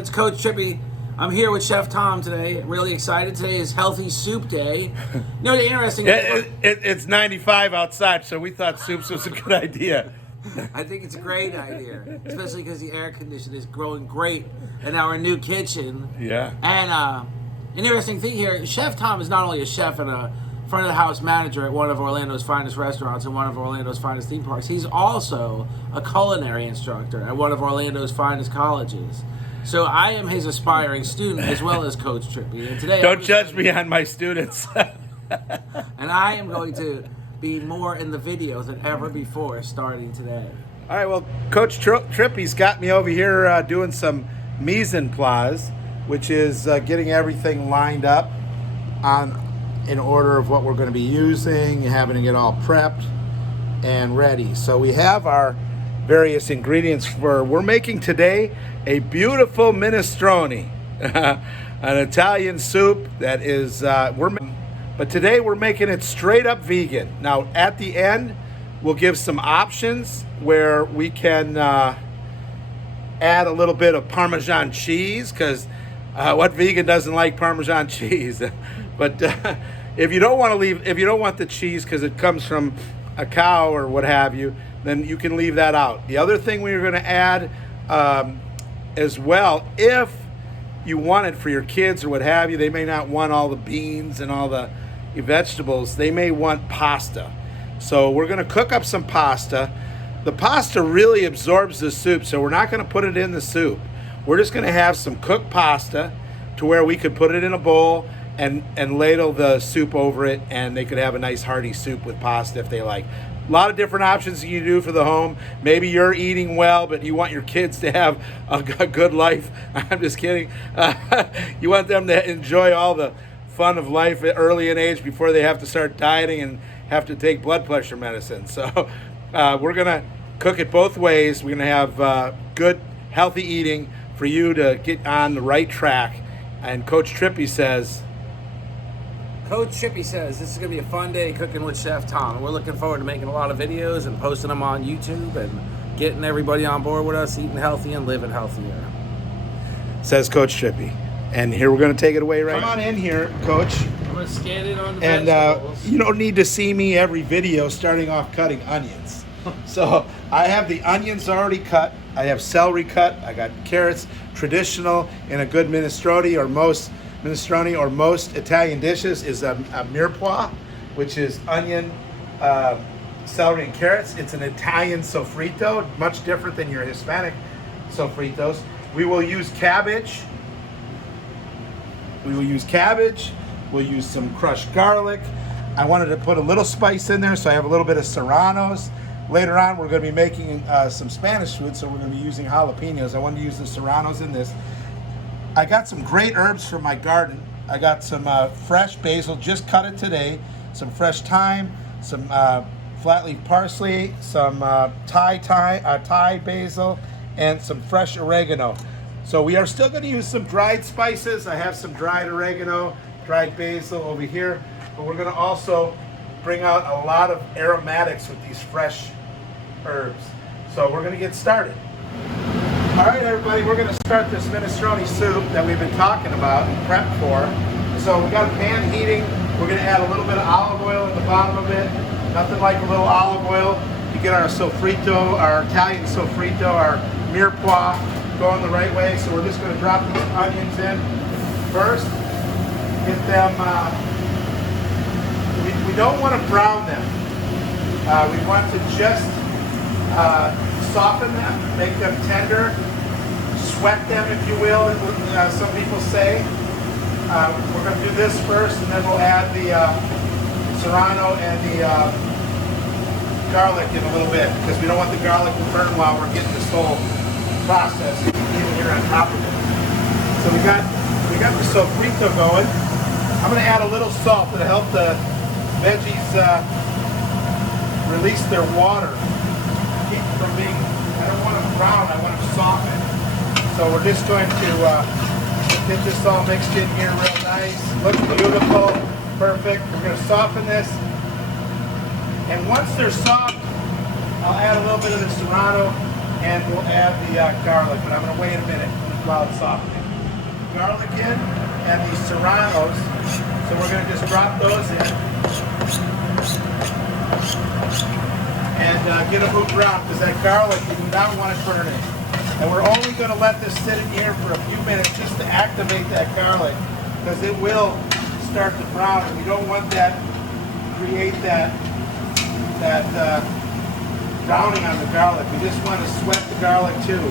It's Coach Trippi. I'm here with Chef Tom today. Really excited. Today is Healthy Soup Day. You know, the interesting thing... It's 95 outside, so we thought soups was a good idea. I think it's a great idea, especially because the air conditioning is growing great in our new kitchen. Yeah. And an interesting thing here, Chef Tom is not only a chef and a front of the house manager at one of Orlando's finest restaurants and one of Orlando's finest theme parks. He's also a culinary instructor at one of Orlando's finest colleges. So I am his aspiring student as well as Coach Trippi. And today, Don't judge me on my students. And I am going to be more in the video than ever before starting today. All right, well, Coach Trippi's got me over here doing some mise en place, which is getting everything lined up in order of what we're going to be using, having it all prepped and ready. So we have our various ingredients we're making today a beautiful minestrone, an Italian soup that is, but today we're making it straight up vegan. Now at the end, we'll give some options where we can add a little bit of Parmesan cheese, because what vegan doesn't like Parmesan cheese? But if you don't want the cheese because it comes from a cow or what have you, then you can leave that out. The other thing we're going to add as well, if you want it for your kids or what have you, they may not want all the beans and all the vegetables. They may want pasta. So we're going to cook up some pasta. The pasta really absorbs the soup, so we're not going to put it in the soup. We're just going to have some cooked pasta to where we could put it in a bowl and ladle the soup over it, and they could have a nice hearty soup with pasta if they like. A lot of different options you do for the home. Maybe you're eating well, but you want your kids to have a good life. I'm just kidding. You want them to enjoy all the fun of life early in age before they have to start dieting and have to take blood pressure medicine. So we're going to cook it both ways. We're going to have good, healthy eating for you to get on the right track. And Coach Trippi says this is going to be a fun day cooking with Chef Tom. We're looking forward to making a lot of videos and posting them on YouTube and getting everybody on board with us, eating healthy and living healthier. Says Coach Trippi. And here we're going to take it away right now. Come on in here, Coach. I'm going to scan it on the And vegetables. you don't need to see me every video starting off cutting onions. So I have the onions already cut. I have celery cut. I got carrots. Traditional in a good minestrone or most Italian dishes is a mirepoix, which is onion, celery, and carrots. It's an Italian sofrito, much different than your Hispanic sofritos. We will use cabbage. We'll use some crushed garlic. I wanted to put a little spice in there, so I have a little bit of serranos. Later on, we're going to be making some Spanish food, so we're going to be using jalapenos. I wanted to use the serranos in this. I got some great herbs from my garden. I got some fresh basil, just cut it today, some fresh thyme, some flat leaf parsley, some Thai basil, and some fresh oregano. So we are still going to use some dried spices. I have some dried oregano, dried basil over here, but we're going to also bring out a lot of aromatics with these fresh herbs. So we're going to get started. All right, everybody, we're going to start this minestrone soup that we've been talking about and prep for. So we got a pan heating. We're going to add a little bit of olive oil in the bottom of it. Nothing like a little olive oil to get our sofrito, our Italian sofrito, our mirepoix going the right way. So we're just going to drop these onions in first. Get them, we don't want to brown them. We want to just soften them, make them tender, sweat them, if you will, some people say. We're going to do this first, and then we'll add the serrano and the garlic in a little bit, because we don't want the garlic to burn while we're getting this whole process even here on top of it. So we got the sofrito going. I'm going to add a little salt to help the veggies release their water. Keep from being, I don't want them brown, I want them soften. So we're just going to get this all mixed in here real nice. Looks beautiful, perfect. We're going to soften this. And once they're soft, I'll add a little bit of the serrano and we'll add the garlic, but I'm going to wait a minute while it's softening. Garlic in, and these serranos, so we're going to just drop those in, and get them moved around, because that garlic, you do not want it burning. And we're only going to let this sit in here for a few minutes just to activate that garlic, because it will start to brown, and we don't want that, create that browning on the garlic. We just want to sweat the garlic too.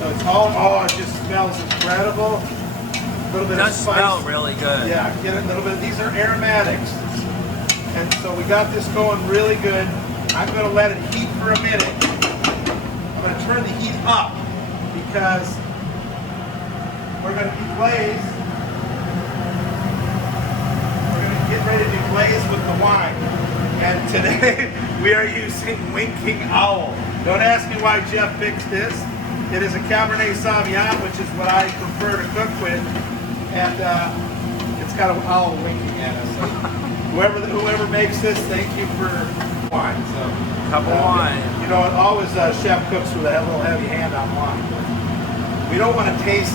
So it's all, oh, it just smells incredible. A little bit of spice. It does smell really good. Yeah, get a little bit. These are aromatics. And so we got this going really good. I'm going to let it heat for a minute. I'm going to turn the heat up because we're going to deglaze. We're going to get ready to deglaze with the wine. And today we are using Winking Owl. Don't ask me why Jeff picked this. It is a Cabernet Sauvignon, which is what I prefer to cook with. And it's got an owl winking at us. So whoever makes this, thank you for wine. So, Cup of wine. You know, always chef cooks with a little heavy hand on wine. We don't want to taste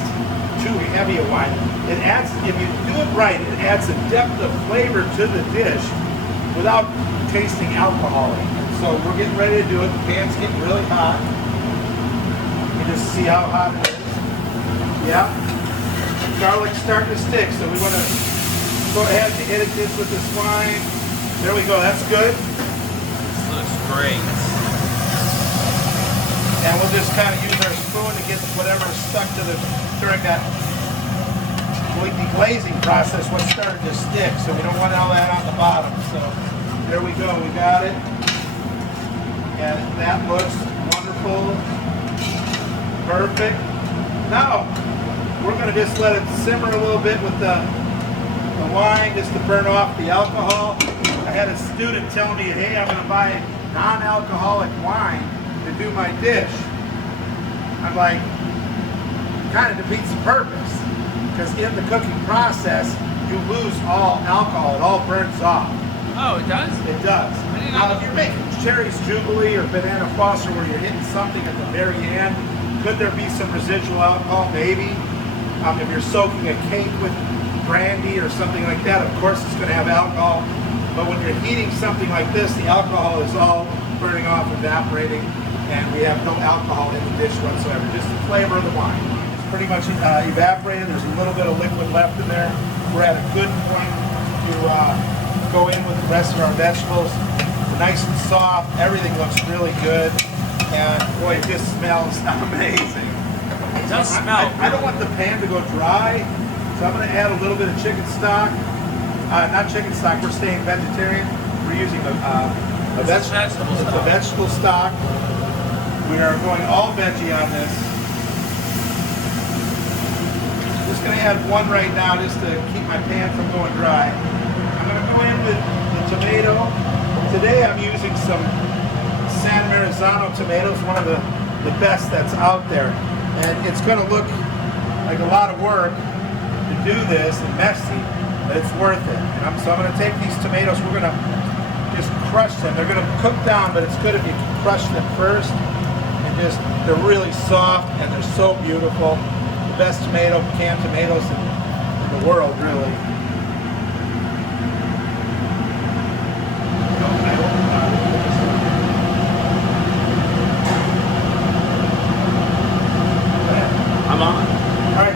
too heavy a wine. It adds, if you do it right, it adds a depth of flavor to the dish without tasting alcoholic. So we're getting ready to do it. The pan's getting really hot. You just see how hot it is. Yeah. Garlic's starting to stick, so we want to go ahead and hit it just with this wine. There we go. That's good. This looks great. And we'll just kind of use our spoon to get whatever is stuck to the during that deglazing process. What's starting to stick, so we don't want all that on the bottom. So there we go. We got it, and that looks wonderful. Perfect. Now we're going to just let it simmer a little bit with the wine, just to burn off the alcohol. I had a student tell me, hey, I'm going to buy non-alcoholic wine to do my dish. I'm like, kind of defeats the purpose, because in the cooking process, you lose all alcohol. It all burns off. Oh, it does? It does. Now, if you're making Cherry's Jubilee or Banana Foster where you're hitting something at the very end, could there be some residual alcohol? Maybe. If you're soaking a cake with brandy or something like that, of course it's going to have alcohol. But when you're heating something like this, the alcohol is all burning off, evaporating, and we have no alcohol in the dish whatsoever. Just the flavor of the wine. It's pretty much evaporated. There's a little bit of liquid left in there. We're at a good point to go in with the rest of our vegetables. They're nice and soft. Everything looks really good. And boy, it just smells amazing. It does smell. I don't want the pan to go dry, so I'm going to add a little bit of chicken stock. Not chicken stock, we're staying vegetarian. We're using a vegetable stock. We are going all veggie on this. I'm just going to add one right now just to keep my pan from going dry. I'm going to go in with the tomato. Today I'm using some San Marzano tomatoes, one of the best that's out there. And it's going to look like a lot of work to do this and messy, but it's worth it. And so I'm going to take these tomatoes, we're going to just crush them. They're going to cook down, but it's good if you crush them first. And just, they're really soft and they're so beautiful. The best canned tomatoes in the world, really.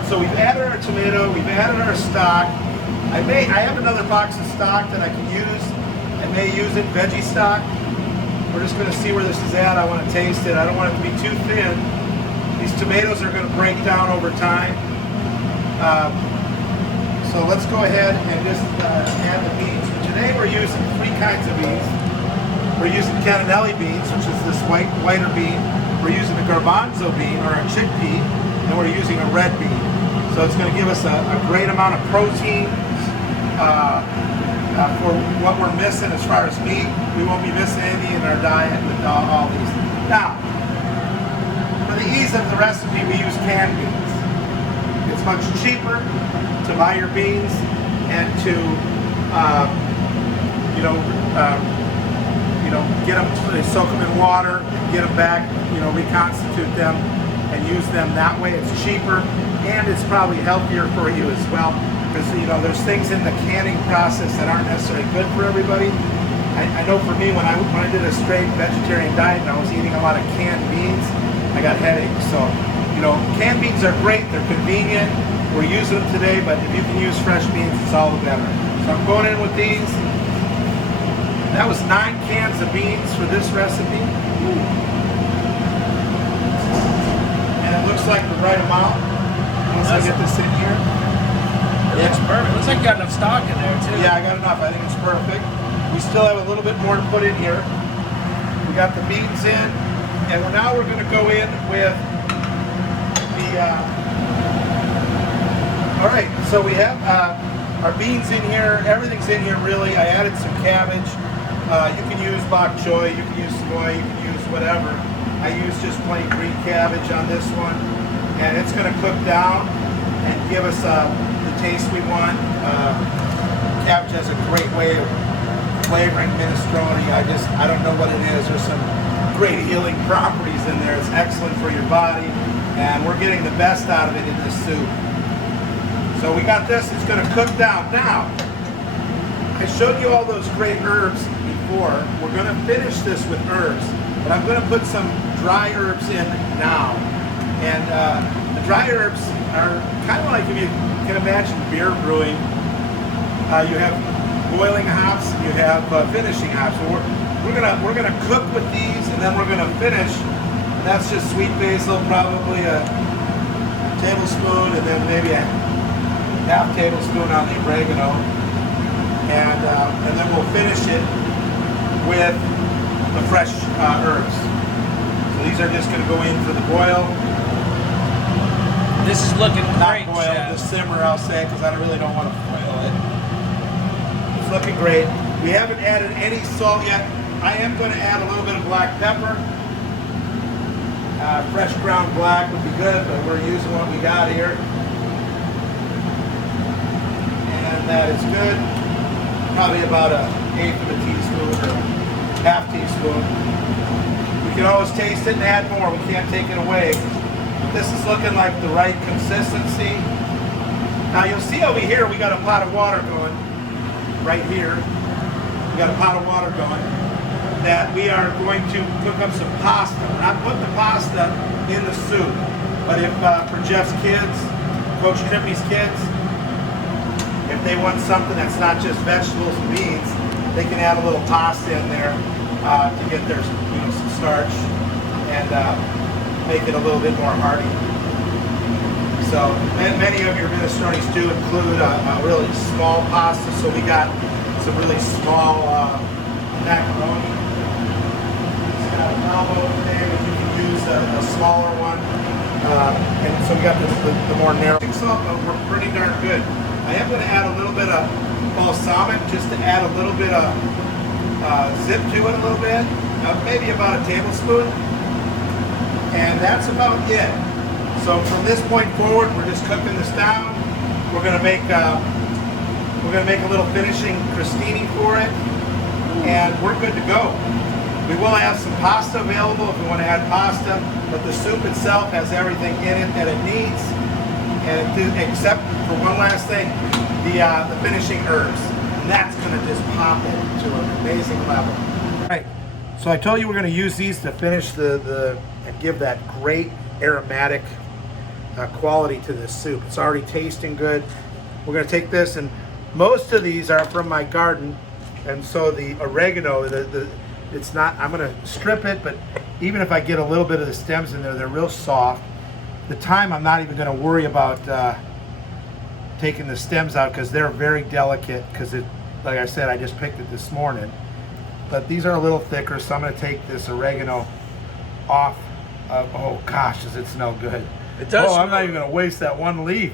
So we've added our tomato, we've added our stock. I have another box of stock that I can use. I may use it, veggie stock. We're just going to see where this is at. I want to taste it. I don't want it to be too thin. These tomatoes are going to break down over time. So let's go ahead and just add the beans. Today we're using 3 kinds of beans. We're using cannellini beans, which is this whiter bean. We're using a garbanzo bean, or a chickpea, and we're using a red bean. So it's going to give us a great amount of protein for what we're missing as far as meat. We won't be missing anything in our diet with all these. Now, for the ease of the recipe, we use canned beans. It's much cheaper to buy your beans and to, get them, they soak them in water, get them back, reconstitute them and use them that way. It's cheaper and it's probably healthier for you as well, because there's things in the canning process that aren't necessarily good for everybody. I know for me, when I did a straight vegetarian diet and I was eating a lot of canned beans, I got headaches. So, canned beans are great, they're convenient, we're using them today, but if you can use fresh beans, it's all the better. So I'm going in with these. That was 9 cans of beans for this recipe. And it looks like the right amount. Once I get this in here. It looks perfect. Looks like you got enough stock in there too. Yeah, I got enough. I think it's perfect. We still have a little bit more to put in here. We got the beans in, and now we're going to go in with the. All right, so we have our beans in here. Everything's in here really. I added some cabbage. You can use bok choy, you can use soy, you can use whatever. I use just plain green cabbage on this one, and it's going to cook down and give us the taste we want. Cabbage has a great way of flavoring minestrone. I don't know what it is. There's some great healing properties in there. It's excellent for your body, and we're getting the best out of it in this soup. So we got this. It's going to cook down. Now, I showed you all those great herbs before. We're going to finish this with herbs, but I'm going to put some dry herbs in now. And the dry herbs are kind of like, if you can imagine beer brewing, you have boiling hops, you have finishing hops. So we're gonna cook with these, and then we're gonna finish. And that's just sweet basil, probably a tablespoon, and then maybe a half tablespoon on the oregano, and then we'll finish it with the fresh herbs. So these are just gonna go in for the boil. This is looking great, Not boil, Chef. the simmer, I'll say, because I really don't want to boil it. It's looking great. We haven't added any salt yet. I am going to add a little bit of black pepper. Fresh ground black would be good, but we're using what we got here. And that is good. Probably about an eighth of a teaspoon or a half teaspoon. We can always taste it and add more. We can't take it away. This is looking like the right consistency. Now you'll see over here we got a pot of water going. Right here, we got a pot of water going that we are going to cook up some pasta. We're not putting the pasta in the soup, but if for Jeff's kids, Coach Trippi's kids, if they want something that's not just vegetables and beans, they can add a little pasta in there to get their some starch and make it a little bit more hearty. So many of your minestrones do include a really small pasta. So we got some really small macaroni. It's got a combo today, but you can use a smaller one. And so we got the more narrow. Salt, but we're pretty darn good. I am going to add a little bit of balsamic just to add a little bit of zip to it a little bit, maybe about a tablespoon. And that's about it. So from this point forward, we're just cooking this down. We're gonna make a little finishing crostini for it, and we're good to go. We will have some pasta available if we want to add pasta, but the soup itself has everything in it that it needs, and except for one last thing, the finishing herbs. And that's gonna just pop it to an amazing level. All right. So I told you we're gonna use these to finish and give that great aromatic quality to this soup. It's already tasting good. We're going to take this, and most of these are from my garden, and so the oregano, it's not, I'm going to strip it, but even if I get a little bit of the stems in there, they're real soft. The thyme, I'm not even going to worry about taking the stems out because they're very delicate, because like I said, I just picked it this morning. But these are a little thicker, so I'm going to take this oregano off. Oh gosh, does it smell good? It does. I'm not even going to waste that one leaf.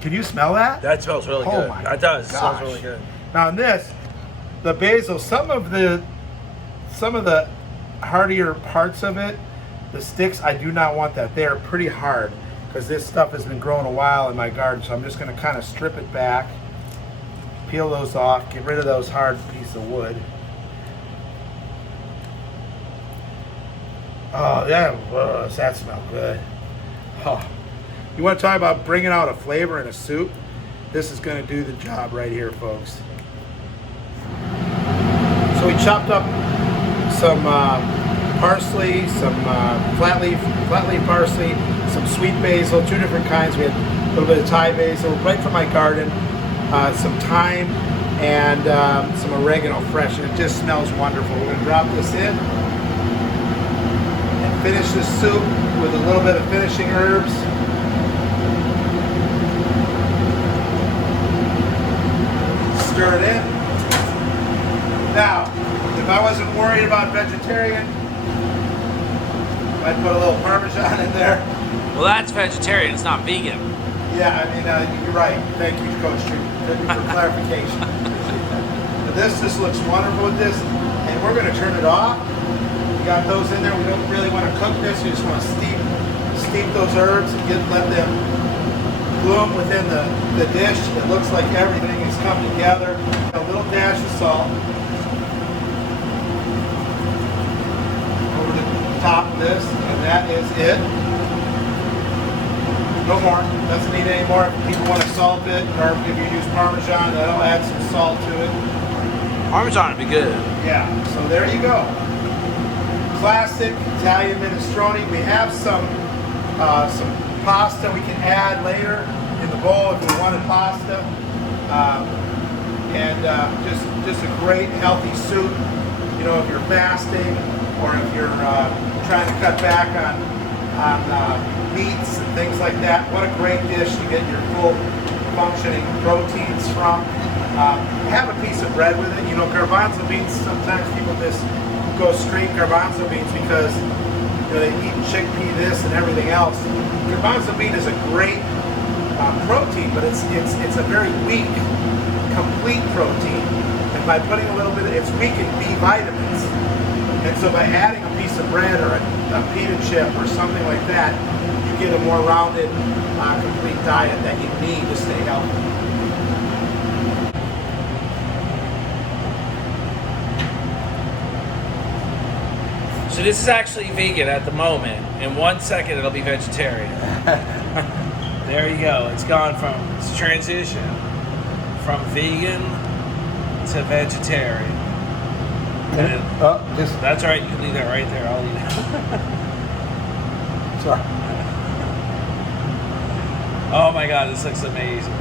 Can you smell that? That smells really Oh good. my That does. It gosh. smells really good. Now in this, the basil, some of the hardier parts of it, the sticks, I do not want that. They are pretty hard because this stuff has been growing a while in my garden, so I'm just going to kind of strip it back, peel those off, get rid of those hard pieces of wood. Oh, that was. That smelled good. Oh. You want to talk about bringing out a flavor in a soup? This is going to do the job right here, folks. So we chopped up some parsley, some flat leaf parsley, some sweet basil, 2 different kinds. We had a little bit of Thai basil right from my garden, some thyme, and some oregano fresh, and it just smells wonderful. We're going to drop this in and finish this soup with a little bit of finishing herbs. Stir it in. Now, if I wasn't worried about vegetarian, I'd put a little Parmesan in there. Well, that's vegetarian. It's not vegan. Yeah, I mean, you're right. Thank you, Coach Trippi, for clarification. But this looks wonderful with this, and we're going to turn it off. We got those in there. We don't really want to cook this. We just want to steep those herbs and let them bloom within the dish. It looks like everything has come together. A little dash of salt over the top of this, and that is it. No more. Doesn't need any more. If people want to salt it, or if you use Parmesan, that'll add some salt to it. Parmesan would be good. Yeah, so there you go. Classic Italian minestrone. We have some pasta we can add later in the bowl if we wanted pasta. Just a great healthy soup. You know, if you're fasting or if you're trying to cut back on meats and things like that, what a great dish to get your full functioning proteins from. Have a piece of bread with it. You know, garbanzo beans, sometimes people just go straight garbanzo beans because they eat chickpea this and everything else. Garbanzo bean is a great protein, but it's a very weak, complete protein. And by putting a little bit, it's weak in B vitamins. And so by adding a piece of bread or a pita chip or something like that, you get a more rounded, complete diet that you need to stay healthy. So this is actually vegan at the moment. In 1 second, it'll be vegetarian. There you go. It's gone from its transition from vegan to vegetarian. That's all right. You can leave that right there. I'll eat it. Sorry. Oh my God, this looks amazing.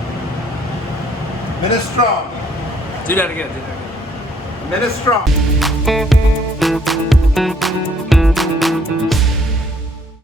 Minestrone. Do that again. Minestrone.